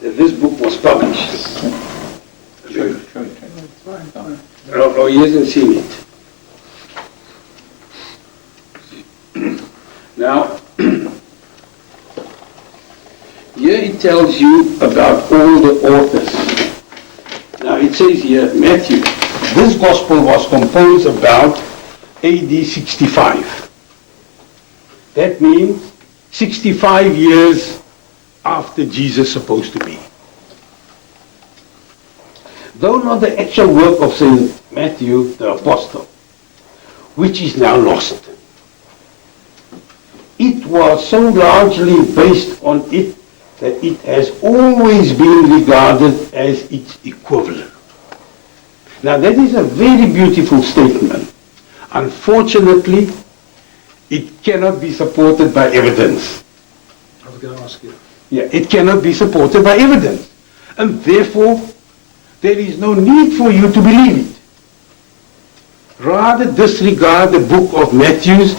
that this book was published. Show it. It's fine. Oh, he hasn't seen it. Now, here it tells you about all the authors. Now it says here, Matthew, this gospel was composed about AD 65. That means 65 years after Jesus supposed to be. Though not the actual work of St. Matthew the Apostle, which is now lost. It was so largely based on it that it has always been regarded as its equivalent. Now that is a very beautiful statement. Unfortunately, it cannot be supported by evidence. I was going to ask you. Yeah, it cannot be supported by evidence. And therefore, there is no need for you to believe it. Rather disregard the book of Matthew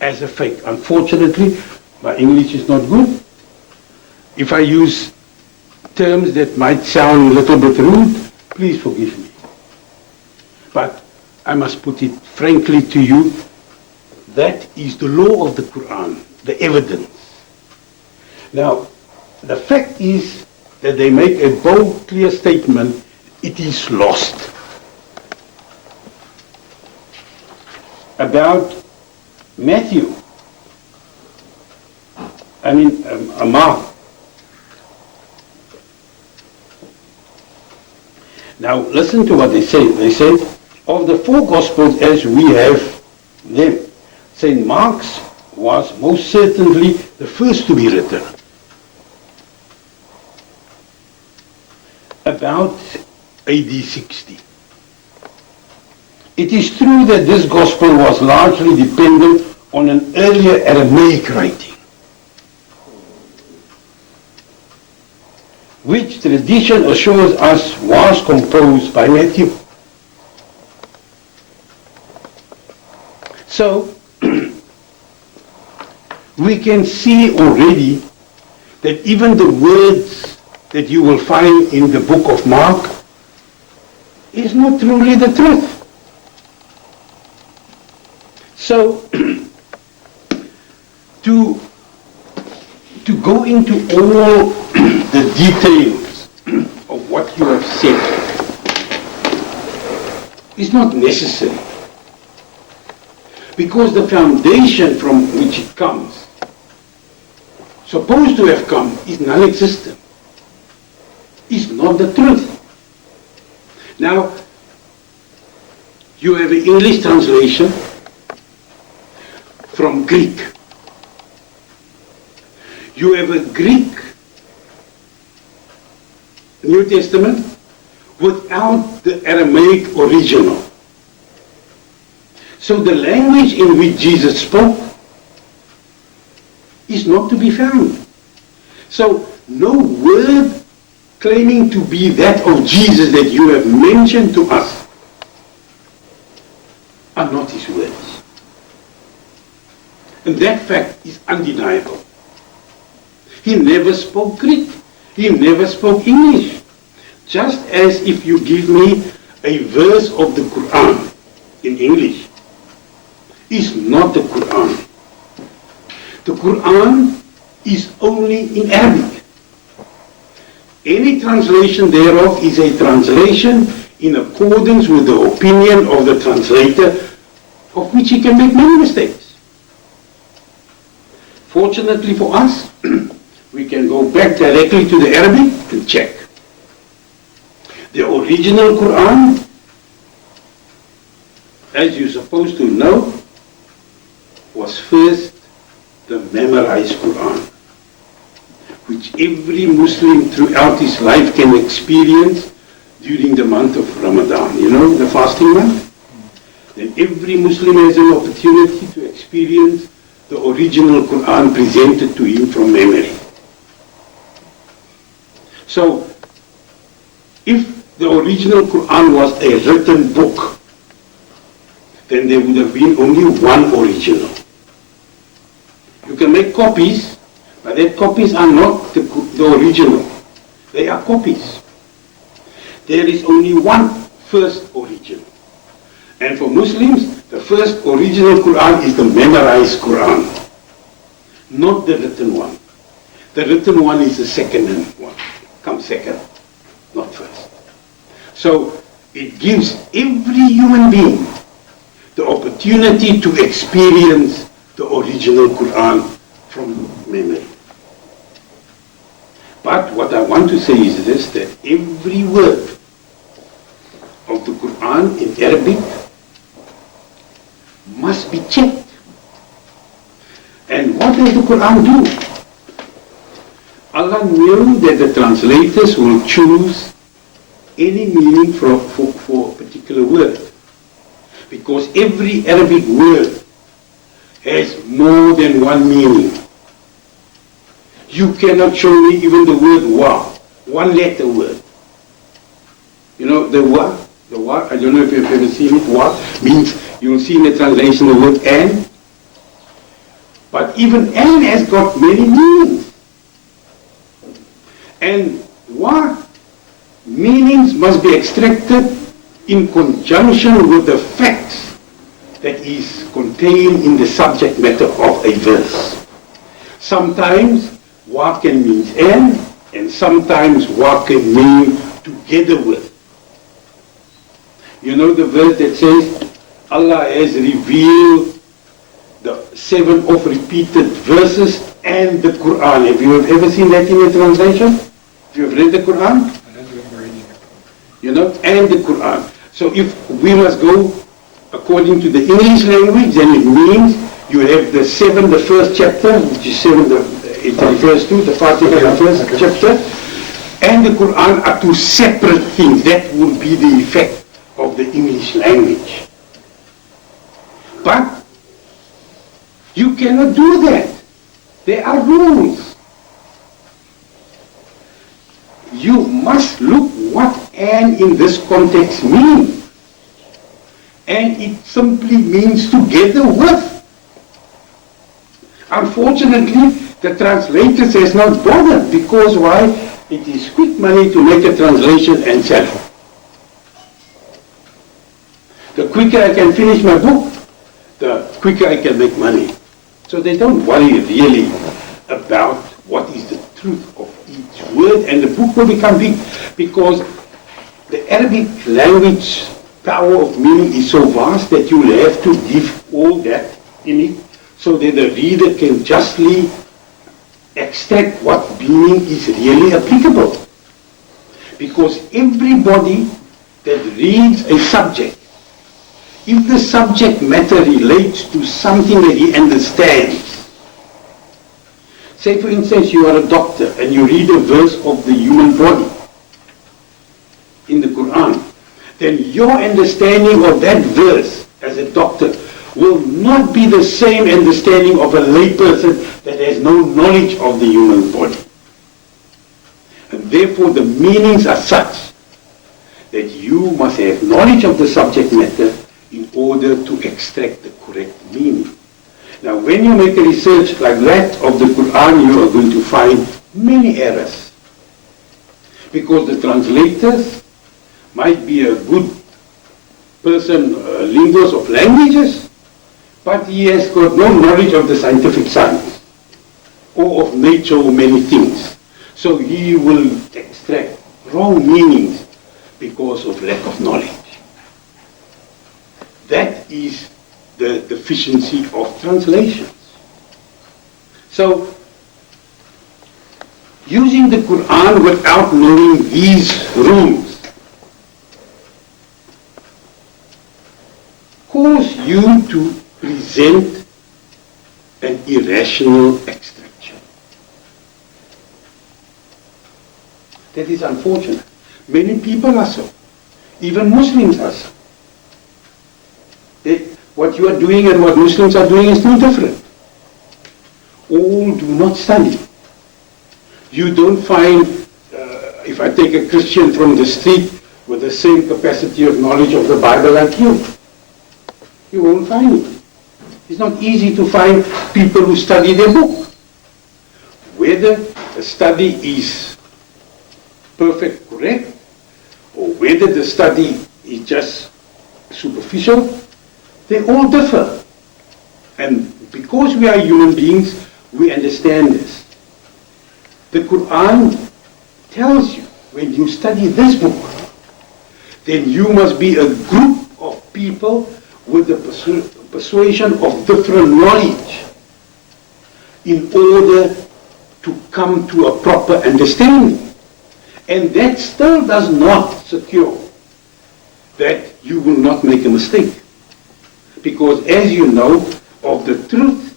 as a fake. Unfortunately, my English is not good. If I use terms that might sound a little bit rude, please forgive me. But I must put it frankly to you, that is the law of the Quran, the evidence. Now, the fact is that they make a bold, clear statement, it is lost. About Matthew, Mark. Now, listen to what they say. They say, of the four Gospels as we have them, St. Mark's was most certainly the first to be written. About AD 60. It is true that this Gospel was largely dependent on an earlier Aramaic writing, which tradition assures us was composed by Matthew. So, we can see already that even the words that you will find in the book of Mark is not truly the truth. So, to go into all the details of what you have said is not necessary, because the foundation from which it comes, supposed to have come, is non-existent. Is not the truth. Now, you have an English translation from Greek. You have a Greek New Testament without the Aramaic original. So the language in which Jesus spoke is not to be found. So no word claiming to be that of Jesus that you have mentioned to us are not his words. And that fact is undeniable. He never spoke Greek. He never spoke English. Just as if you give me a verse of the Quran in English, is not the Quran. The Quran is only in Arabic. Any translation thereof is a translation in accordance with the opinion of the translator, of which he can make many mistakes. Fortunately for us, we can go back directly to the Arabic and check. The original Quran, as you're supposed to know, was first the memorized Quran, which every Muslim throughout his life can experience during the month of Ramadan. You know, the fasting month? Then every Muslim has an opportunity to experience the original Quran presented to him from memory. So, if the original Quran was a written book, then there would have been only one original. You can make copies, but that copies are not the original. They are copies. There is only one first origin. And for Muslims, the first original Quran is the memorized Quran, not the written one. The written one is the second one, comes second, not first. So it gives every human being the opportunity to experience the original Quran from memory. But what I want to say is this, that every word of the Quran in Arabic must be checked. And what does the Quran do? Allah knew that the translators will choose any meaning for a particular word, because every Arabic word has more than one meaning. You cannot show me even the word wa, one letter word. You know, the wa, I don't know if you've ever seen it, wa means, you'll see in the translation the word and, but even and has got many meanings. And wa meanings must be extracted in conjunction with the facts that is contained in the subject matter of a verse. Sometimes wa can mean and sometimes wa can mean together with. You know the verse that says Allah has revealed the 7 of repeated verses and the Quran. Have you ever seen that in a translation? If you have read the Quran? I don't remember reading it. You know, and the Quran. So if we must go according to the English language, then it means you have the 7, the first chapter, which is 7, it refers to the Fatiha, the first chapter, and the Quran are two separate things. That would be the effect of the English language. But you cannot do that. There are rules. You must look what and in this context means. And it simply means together with. Unfortunately, the translators has not bothered, because why? It is quick money to make a translation and sell it. The quicker I can finish my book, the quicker I can make money. So they don't worry really about what is the truth of each word, and the book will become big, because the Arabic language power of meaning is so vast that you will have to give all that in it so that the reader can justly extract what meaning is really applicable. Because everybody that reads a subject, if the subject matter relates to something that he understands, say for instance you are a doctor and you read a verse of the human body in the Quran, then your understanding of that verse as a doctor will not be the same understanding of a layperson that has no knowledge of the human body. And therefore the meanings are such that you must have knowledge of the subject matter in order to extract the correct meaning. Now when you make a research like that of the Quran, you are going to find many errors. Because the translators might be a good person, linguist of languages, but he has got no knowledge of the scientific science or of nature or many things. So he will extract wrong meanings because of lack of knowledge. That is the deficiency of translations. So, using the Quran without knowing these rules cause you to present an irrational extraction. That is unfortunate. Many people are so. Even Muslims are so. What you are doing and what Muslims are doing is no different. All do not study. You don't find, if I take a Christian from the street with the same capacity of knowledge of the Bible like you won't find it. It's not easy to find people who study their book. Whether the study is perfect correct, or whether the study is just superficial, they all differ. And because we are human beings, we understand this. The Quran tells you, when you study this book, then you must be a group of people with the persuasion of different knowledge in order to come to a proper understanding. And that still does not secure that you will not make a mistake. Because as you know, of the truth,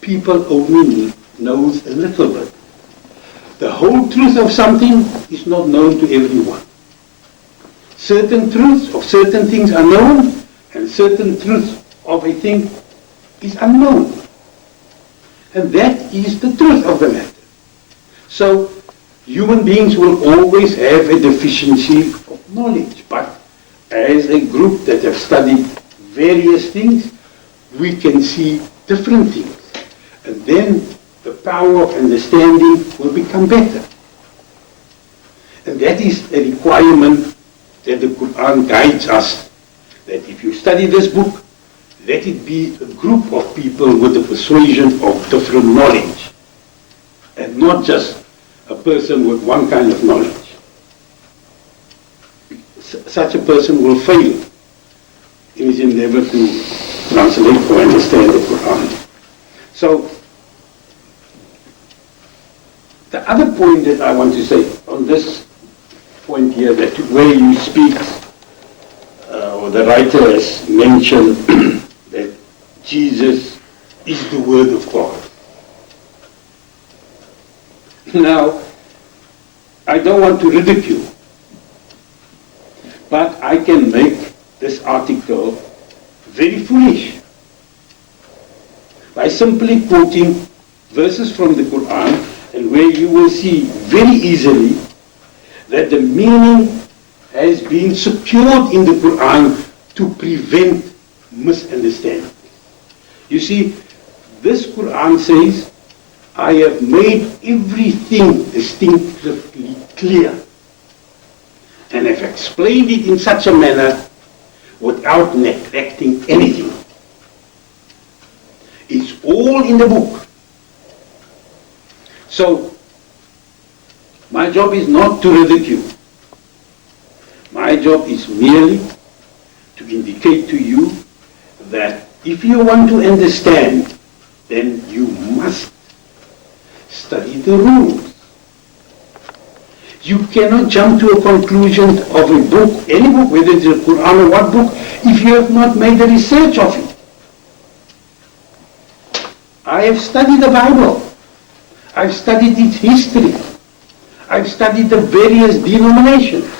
people only knows a little bit. The whole truth of something is not known to everyone. Certain truths of certain things are known, and certain truths of a thing is unknown. And that is the truth of the matter. So, human beings will always have a deficiency of knowledge, but as a group that have studied various things, we can see different things. And then the power of understanding will become better. And that is a requirement that the Quran guides us, that if you study this book, let it be a group of people with the persuasion of different knowledge, and not just a person with one kind of knowledge. Such a person will fail in his endeavor to translate or understand the Quran. So, the other point that I want to say on this point here, that where you speak, or the writer has mentioned that Jesus is the Word of God. Now, I don't want to ridicule, but I can make this article very foolish by simply quoting verses from the Quran, and where you will see very easily that the meaning has been secured in the Quran to prevent misunderstanding. You see, this Quran says, I have made everything distinctly clear and have explained it in such a manner without neglecting anything. It's all in the book. So, my job is not to ridicule. My job is merely to indicate to you that if you want to understand, then you must study the rules. You cannot jump to a conclusion of a book, any book, whether it's the Quran or what book, if you have not made a research of it. I have studied the Bible. I've studied its history. I've studied the various denominations.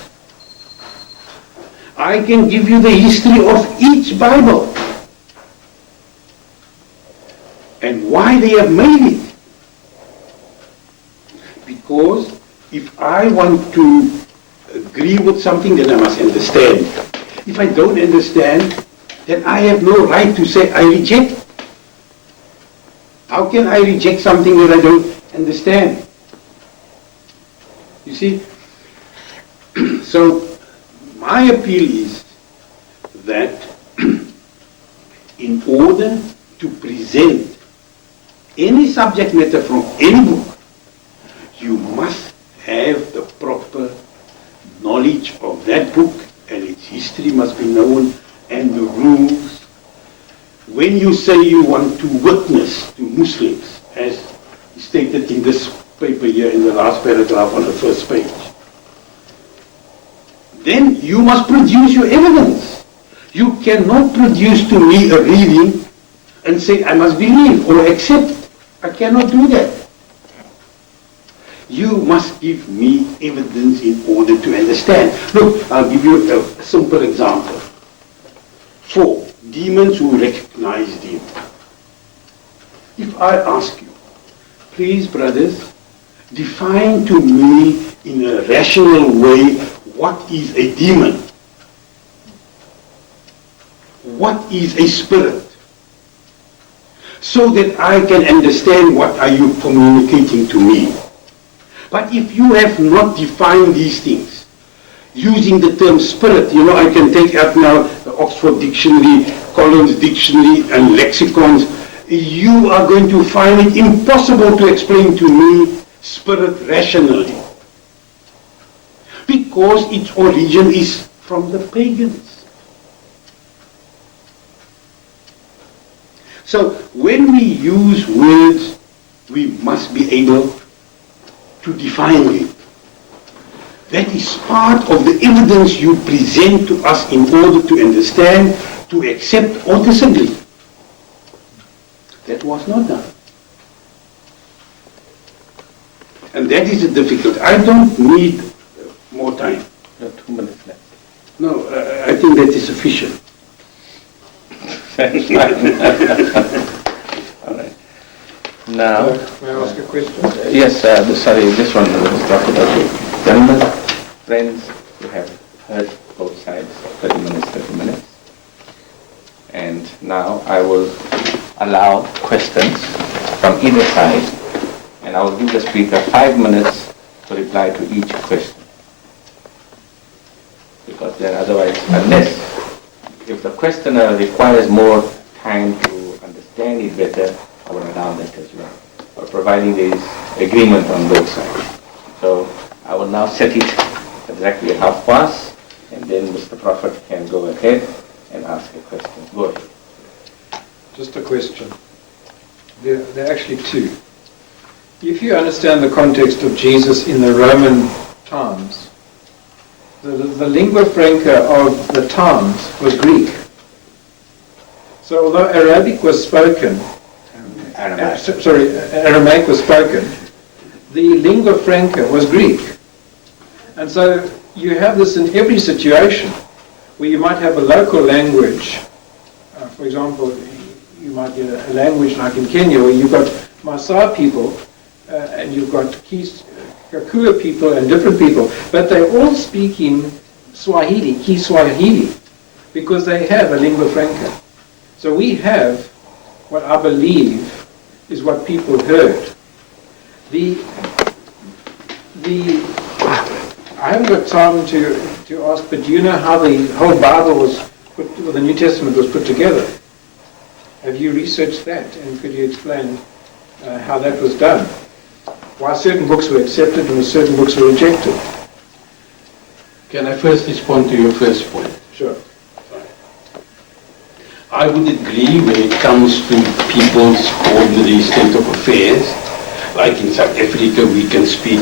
I can give you the history of each Bible and why they have made it. Because if I want to agree with something, then I must understand. If I don't understand, then I have no right to say I reject. How can I reject something that I don't understand? You see? So, my appeal is that in order to present any subject matter from any book, you must have the proper knowledge of that book, and its history must be known, and the rules. When you say you want to witness to Muslims, as stated in this paper here in the last paragraph on the first page, then you must produce your evidence. You cannot produce to me a reading and say I must believe or accept. I cannot do that. You must give me evidence in order to understand. Look, I'll give you a simple example. 4 demons who recognize demons. If I ask you, please brothers, define to me in a rational way what is a demon? What is a spirit? So that I can understand what are you communicating to me. But if you have not defined these things, using the term spirit, I can take out now the Oxford Dictionary, Collins Dictionary, and lexicons, you are going to find it impossible to explain to me spirit rationally. Because its origin is from the pagans. So when we use words, we must be able to define it. That is part of the evidence you present to us in order to understand, to accept or disagree. That was not done. And that is the difficulty. I don't need more time. You have 2 minutes left. No, I think that is sufficient. All right. Now, May I ask a question? yes, sorry, this one was talked about. Gentlemen, friends, you have heard both sides, 30 minutes. And now I will allow questions from either side, and I will give the speaker 5 minutes to reply to each question. Because then otherwise, if the questioner requires more time to understand it better, I will allow that as well, or providing there is agreement on both sides. So I will now set it exactly at past, and then Mr. Profitt can go ahead and ask a question. Go ahead. Just a question. There are actually two. If you understand the context of Jesus in the Roman times, the lingua franca of the times was Greek. So although Arabic was spoken, Aramaic was spoken, the lingua franca was Greek. And so you have this in every situation where you might have a local language. For example, you might get a language like in Kenya where you've got Maasai people and you've got Kakua people and different people, but they're all speaking Kiswahili, because they have a lingua franca. So we have what I believe is what people heard. I haven't got time to ask, but do you know how the whole Bible was put, or the New Testament was put together? Have you researched that, and could you explain how that was done? Why certain books were accepted and certain books were rejected? Can I first respond to your first point? Sure. I would agree when it comes to people's ordinary state of affairs. Like in South Africa, we can speak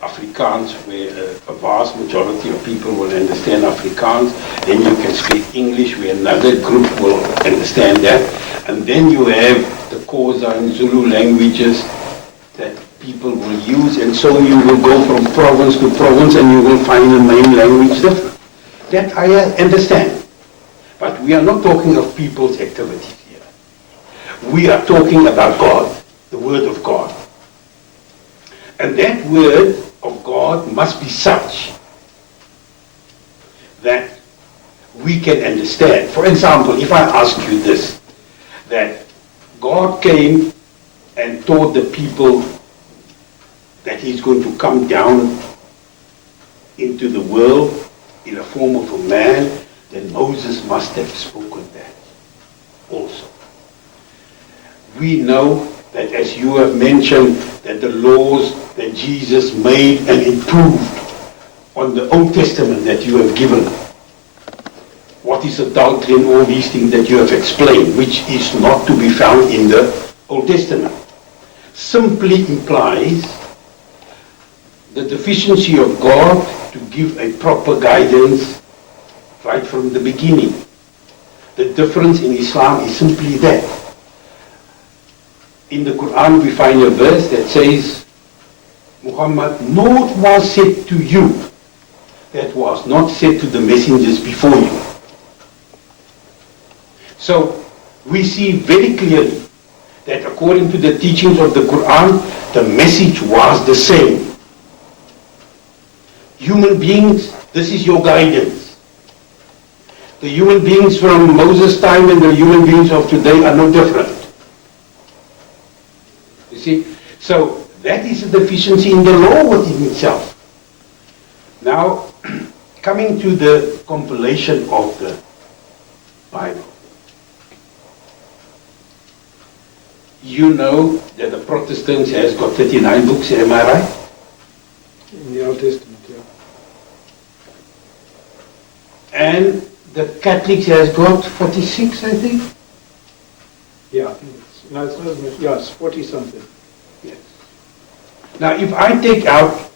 Afrikaans, where a vast majority of people will understand Afrikaans. Then you can speak English, where another group will understand that. And then you have the Xhosa and Zulu languages that people will use, and so you will go from province to province and you will find the main language different. That I understand. But we are not talking of people's activities here. We are talking about God, the Word of God. And that Word of God must be such that we can understand. For example, if I ask you this, that God came and taught the people that he's going to come down into the world in the form of a man, then Moses must have spoken that also. We know that, as you have mentioned, that the laws that Jesus made and improved on the Old Testament that you have given, what is adultery and all these things that you have explained, which is not to be found in the Old Testament, simply implies the deficiency of God to give a proper guidance right from the beginning. The difference in Islam is simply that. In the Quran we find a verse that says, Muhammad, naught was said to you that was not said to the messengers before you. So we see very clearly that according to the teachings of the Quran, the message was the same. Human beings, this is your guidance. The human beings from Moses' time and the human beings of today are no different. You see? So That is a deficiency in the law within itself. Now, coming to the compilation of the Bible. You know that the Protestants has got 39 books, am I right? In the Old Testament, yeah. And the Catholics has got 46, I think. Yeah, I think it's, no, it's not as much, yeah, it's 40 something. Yes. Now, if I take out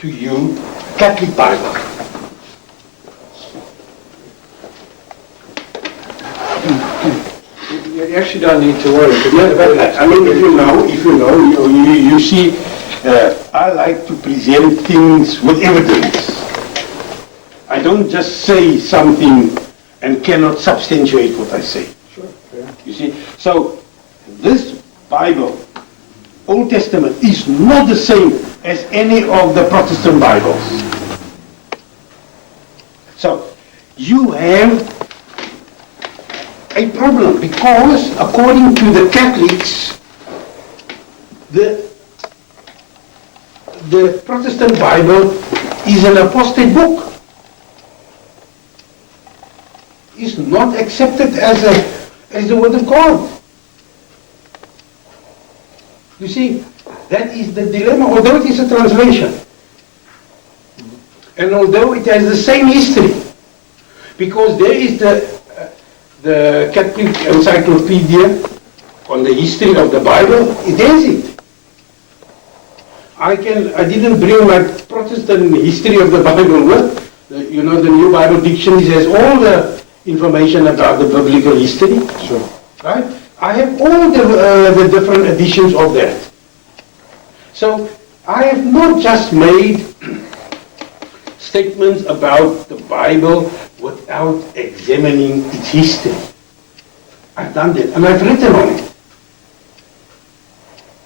to you Catholic Bible, You actually don't need to worry. yeah, but I mean, if you know, you see, I like to present things with evidence. I don't just say something and cannot substantiate what I say. Sure, yeah. You see, so this Bible, Old Testament, is not the same as any of the Protestant Bibles. So you have a problem because, according to the Catholics, the Protestant Bible is an apostate book. It's not accepted as the Word of God. You see, that is the dilemma, although it is a translation. And although it has the same history, because there is the Catholic Encyclopedia on the history of the Bible, it has it. I didn't bring my Protestant history of the Bible with. The New Bible Dictionary has all the information about the biblical history. Sure. Right? I have all the different editions of that. So I have not just made statements about the Bible without examining its history. I've done that, and I've written on it.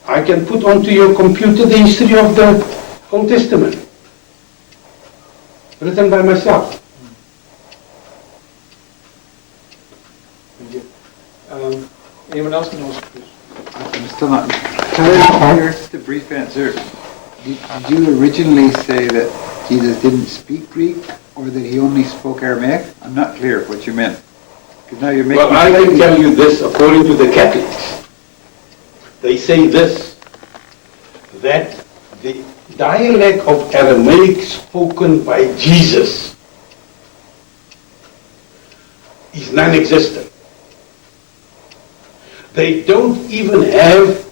I can put onto your computer the history of the Old Testament, written by myself. Thank you. Anyone else can ask a question? I'm still not clear. Just a brief answer. Did you originally say that Jesus didn't speak Greek or that he only spoke Aramaic? I'm not clear what you meant. Because now you're making... Well, I can tell you this according to the Catholics. They say this, that the dialect of Aramaic spoken by Jesus is non-existent. They don't even have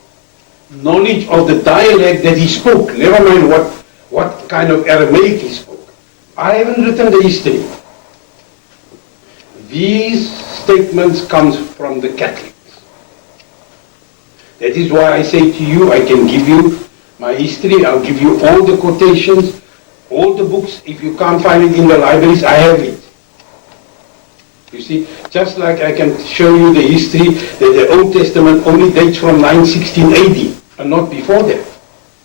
knowledge of the dialect that he spoke, never mind what kind of Aramaic he spoke. I haven't written the history. These statements comes from the Catholics. That is why I say to you, I can give you my history, I'll give you all the quotations, all the books. If you can't find it in the libraries, I have it. You see, just like I can show you the history that the Old Testament only dates from 916 AD and not before that.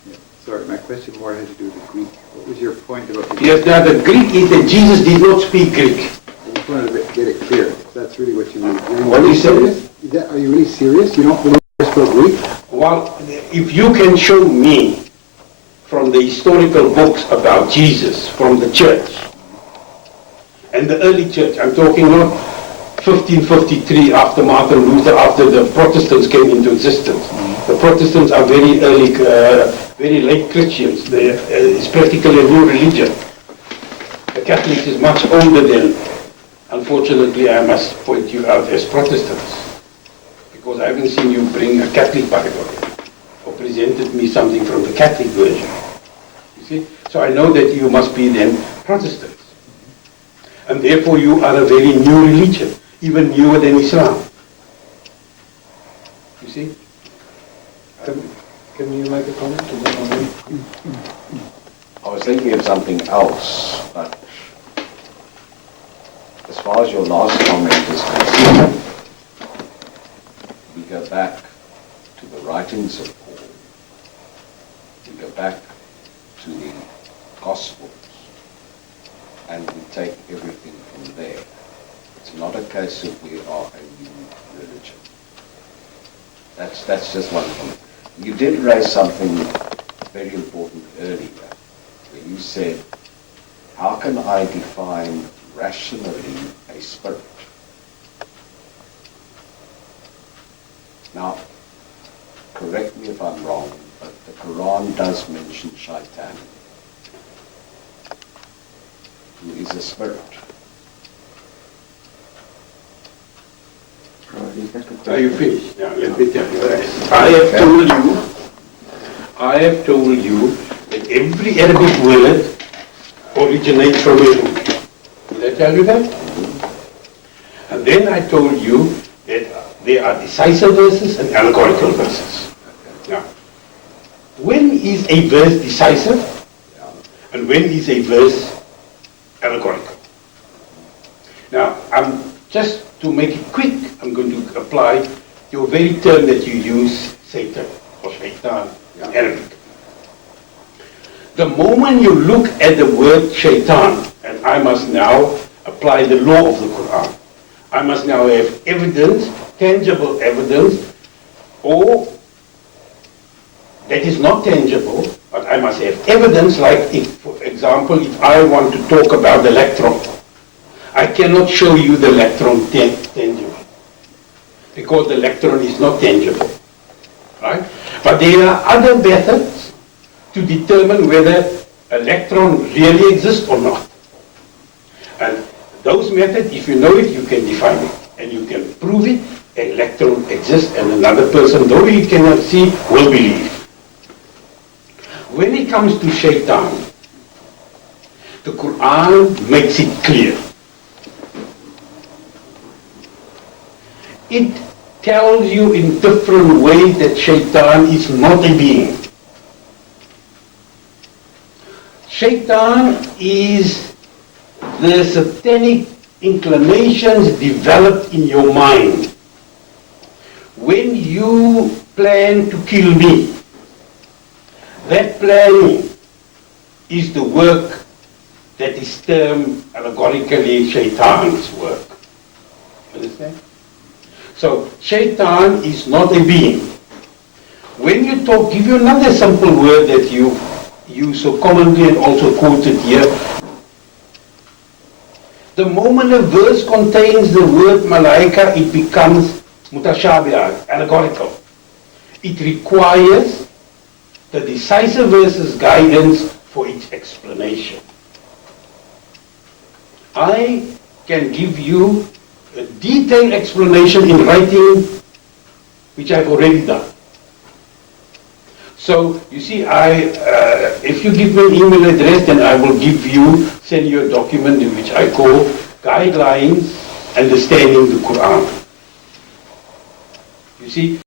Yeah, sorry, my question more had to do with the Greek. What was your point about the Greek? Yes, now the Greek is that Jesus did not speak Greek. I just wanted to get it clear. That's really what you mean. What is serious? Are you really serious? You don't believe he spoke Greek? Well, if you can show me from the historical books about Jesus, from the church, and the early church, I'm talking not 1553 after Martin Luther, after the Protestants came into existence. The Protestants are very early, very late Christians. It's practically a new religion. The Catholics is much older than, unfortunately, I must point you out as Protestants, because I haven't seen you bring a Catholic Bible or presented me something from the Catholic version. You see? So I know that you must be then Protestants. And therefore you are a very new religion, even newer than Islam. You see? Can you make a comment? And then I'll read? I was thinking of something else, but as far as your last comment is concerned, we go back to the writings of Paul. We go back to the Gospels, and we take everything from there. It's not a case of we are a new religion. That's just one comment. You did raise something very important earlier, where you said, how can I define rationally a spirit? Now, correct me if I'm wrong, but the Quran does mention shaitan, who is a spirit. Are you finished? Yeah, let me tell you. I have told you that every Arabic word originates from a root. Did I tell you that? And then I told you that there are decisive verses and allegorical verses. Now, when is a verse decisive and when is a verse allegorical? Now, just to make it quick, I'm going to apply your very term that you use, Satan or Shaitan in Arabic. The moment you look at the word Shaitan, and I must now apply the law of the Quran, I must now have evidence, tangible evidence, or that is not tangible, but I must have evidence, like if, for example, if I want to talk about the electron, I cannot show you the electron tangible, because the electron is not tangible, right? But there are other methods to determine whether electron really exists or not. And those methods, if you know it, you can define it, and you can prove it. An electron exists, and another person, though he cannot see, will believe. When it comes to Shaitan, the Quran makes it clear. It tells you in different ways that Shaitan is not a being. Shaitan is the satanic inclinations developed in your mind. When you plan to kill me, that planning is the work that is termed allegorically Shaitan's work. Understand? So Shaitan is not a being. When you talk, give you another simple word that you use so commonly and also quoted here. The moment a verse contains the word malaika, it becomes mutashabih, allegorical. It requires the decisive verses guidance for its explanation. I can give you a detailed explanation in writing, which I've already done. So, you see, if you give me an email address, then I will send you a document in which I call Guidelines Understanding the Quran. You see,